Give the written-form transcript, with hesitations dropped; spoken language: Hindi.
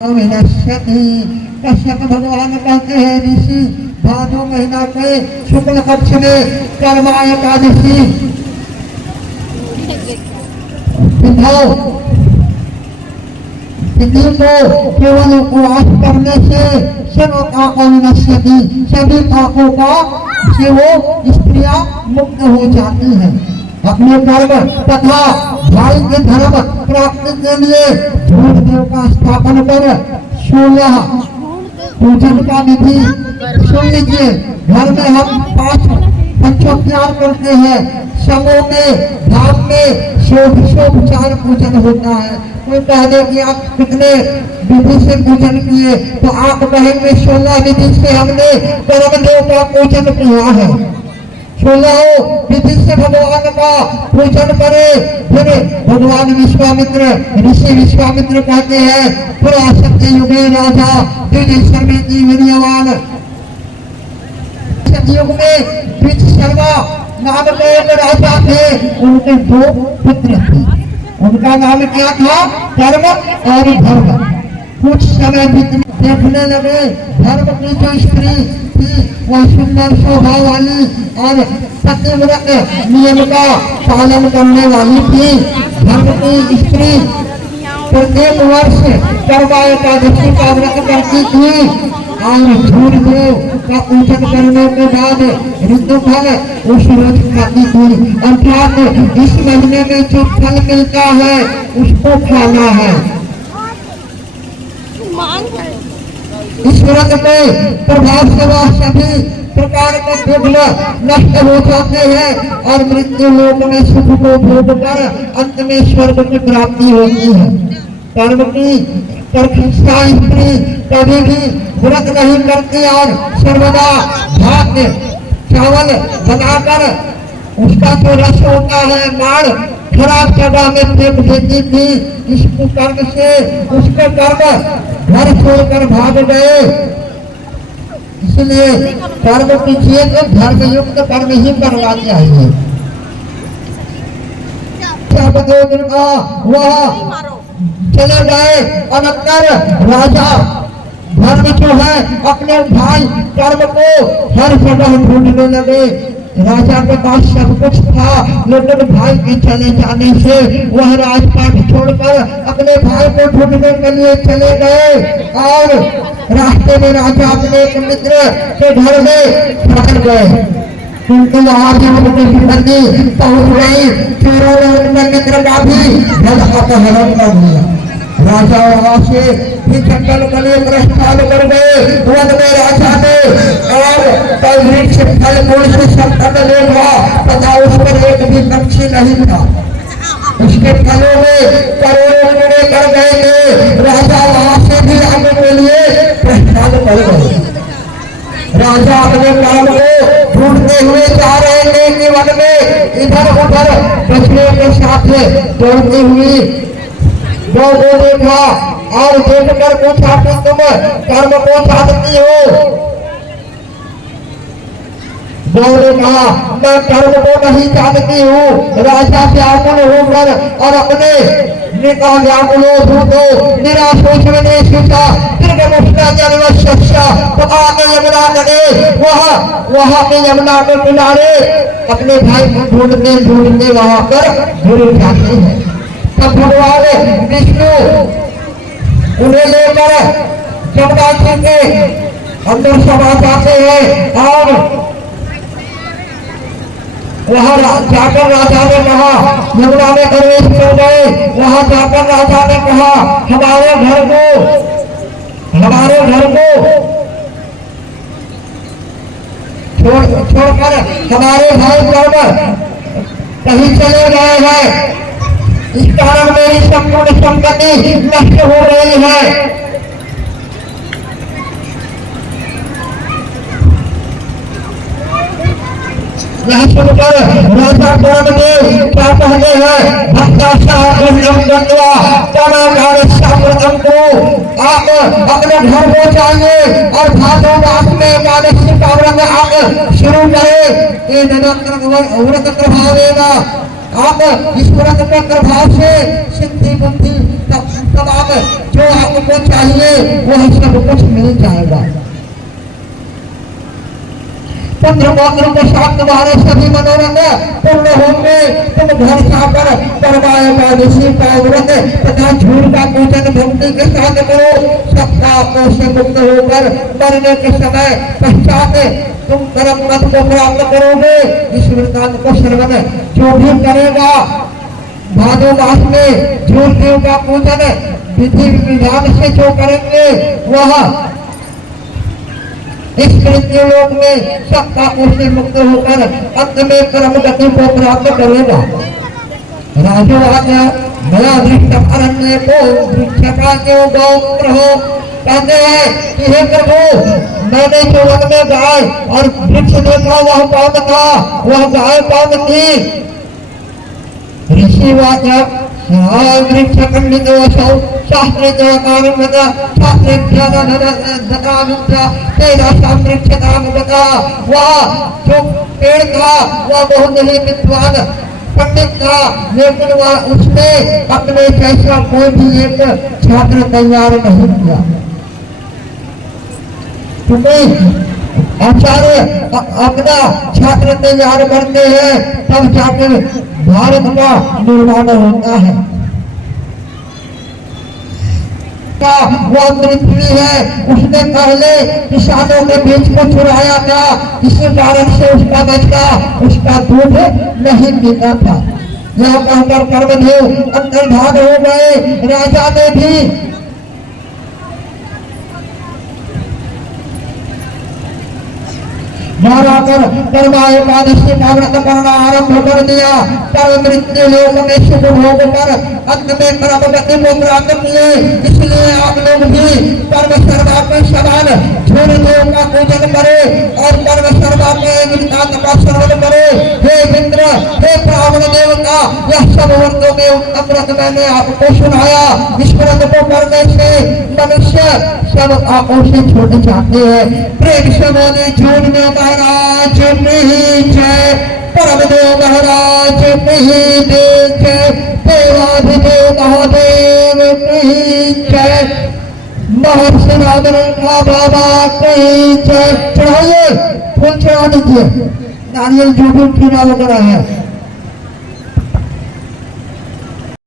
कश्यप भगवान कहते हैं ऋषि भादो महीना के शुक्ल पक्ष में कर्मा एकादशी तिथि को केवल उपवास करने से सर्व पापों नश्यति सभी पापों का से वो स्त्रियां मुक्त हो जाती हैं। अपने कर्म तथा भाई के धर्म प्राप्ति के लिए धूल देव का स्थापन कर 16 पूजन का विधि सुन लीजिए। घर में हम 5 पंचोपचार करते हैं। समूह में धाम में षोडशोपचार पूजन होता है। कोई कहने कि आप कितने विधि से पूजन किए, तो आप कहेंगे 16 विधि से हमने कर्म देव का पूजन किया है। 16 विधि से भगवान का पूजन करे। फिर भगवान विश्वामित्र ऋषि विश्वामित्र कहते हैं पूरा सत्य युगे राजा द्विज शर्मा की वीर्यवान। सतयुग में द्विज शर्मा नाम के एक राजा थे। उनके 2 पुत्र थे। उनका नाम क्या था? कर्म और धर्म। कुछ समय देखने लगे धर्म की जो स्त्री थी वह सुंदर स्वभाव वाली और सत्यव्रत नियम का पालन करने वाली थी। धर्म की स्त्री प्रत्येक वर्ष कर्मा एकादशी का व्रत करती थी और सूर्यदेव का पूजन करने के बाद ऋतुफल उस रोज खाती थी। अर्थात इस महीने में जो फल मिलता है उसको खाना है। इस व्रत के प्रभाव से वह सभी प्रकार के दुख नष्ट हो जाते हैं और मृत्यु लोक में सुख को भोग कर अंत में स्वर्ग की प्राप्ति होती है। कर्म की स्त्री कभी भी व्रत नहीं करती और सर्वदा भात चावल बनाकर उसका जो रस होता है माड़ खराब जगह में फेंक देती थी। इस कर्म से उसके कर्म घर छोड़कर भाग गए। इसलिए कर्म कीजिए तो धर्म युक्त कर्म ही करना चाहिए। वह चले गए अनंतर राजा धर्म जो है अपने भाई कर्म को हर जगह ढूंढने लगे। राजा के पास सब कुछ था लेकिन भाई के चले जाने से वह राजपाट छोड़कर अपने भाई को ढूंढने के लिए चले गए और रास्ते में राजा अपने एक मित्र के घर में ठहर गए। किंतु वहां भी उनकी विपत्ति पहुंच गई। चोरों ने उनके मित्र का भी धन अपहरण कर लिया। राजा वहां से फिर जंगल के लिए प्रस्थान कर गए। वन में राजा ने और वृक्ष फल मूल से संपन्न देखा तथा उस पर एक भी पक्षी नहीं था। उसके फलों में करोड़ों कीड़े कर गए थे। राजा वहां से भी आने के लिए प्रस्थान कर गए। राजा अपने काम को ढूंढते हुए जा रहे थे कि वन में इधर उधर बछड़े के साथ दौड़ती हुई को देखा और देखकर पूछा कि तुम कर्म को चाहती हो? ने कहा मैं कर्म को नहीं चाहती हूँ। राजा व्याकुल होकर और अपने निकाह व्याकुलो धूतो निराश हो मैंने सोचा यमुना लगे वहाँ के यमुना के किनारे अपने भाई को ढूंढते ढूंढते वहाँ पर गिर जाते हैं। तब भगवान विष्णु उन्हें लेकर जमुना जी के अंदर समा जाते हैं और वहां जाकर राजा ने कहा यमुना में प्रवेश कर गए। वहां जाकर राजा ने कहा हमारे घर को छोड़कर हमारे भाई कर्म कहीं चले गए हैं। इस कारण मेरी संपूर्ण संपत्ति नष्ट हो रही है। यह सुनकर राजा कर्मदेव क्या कहते हैं को आप अपने घर को जाइए और भादो मास में एकादशी का व्रत आप शुरू करें। ये व्रत प्रभाव आप इस व्रत के प्रभाव से सिद्धि बुद्धि तमाम जो आपको चाहिए वह सब कुछ मिल जाएगा। पुत्र पौत्र के साथ तुम्हारे सभी मनोरथ पूर्ण होंगे। तुम घर जाकर करवाए एकादशी का व्रत तथा झूठ का पूजन भक्ति के साथ करो। सबका पापों से मुक्त होकर मरने के समय पश्चात तुम परम पद को प्राप्त करोगे। इस वृत्तांत को श्रवण जो भी करेगा भादो मास में झूठ देव का पूजन विधि विधान से जो करेंगे वह इस मृत्यु लोक में सब पापों से मुक्त होकर अंत में परम गति को प्राप्त करेगा। राजोवाच नया वृक्षम अरण्य को वृक्ष का क्यों गौत्र हो। कहते हैं कि हे प्रभु मैंने जो वन में गाय और वृक्ष देखा वह कौन था, वह गाय कौन थी। ऋषि वाच वृक्ष खंडित शास्त्र वह जो पेड़ था वह बहुत ही विद्वान पंडित था, लेकिन वह उसने अपने जैसा कोई भी एक छात्र तैयार नहीं किया। क्योंकि आचार्य अपना छात्र तैयार करते हैं तब जाकर भारत का निर्माण होता है। वह पृथ्वी है उसने पहले किसानों के बीच को चुराया था, इसी कारण से उसका बच्चा उसका दूध नहीं पीता था। यह कहकर कर्मदेव अंतर्धान हो गए। राजा ने भी माराकर कर्मा एकादशी का व्रत करना आरंभ कर दिया। कर्म मृत्यु लोक में सुख भोग कर अंत में परम गति को प्राप्त किए। इसलिए आप लोग भी कर्म सर्वा के समान झूठ देव का पूजन करे और कर्म सर्वा के वृत्तांत का श्रवण करे। हे मित्र, हे ब्राह्मण देवता, यह सब व्रतों में उत्तम व्रत मैंने आपको सुनाया। इस व्रत को करने से मनुष्य सब पापों से छूट जाते हैं। प्रेम से बोले झूठ देव महाराज नहीं जय, परम देव महाराज नहीं दे जय, देवाधिदेव महादेव नहीं जय, महर्षि नागरेखा बाबा नहीं जय। चढ़ाइए, फूल चढ़ा दीजिए, नारियल जो भी पीना वगैरह है।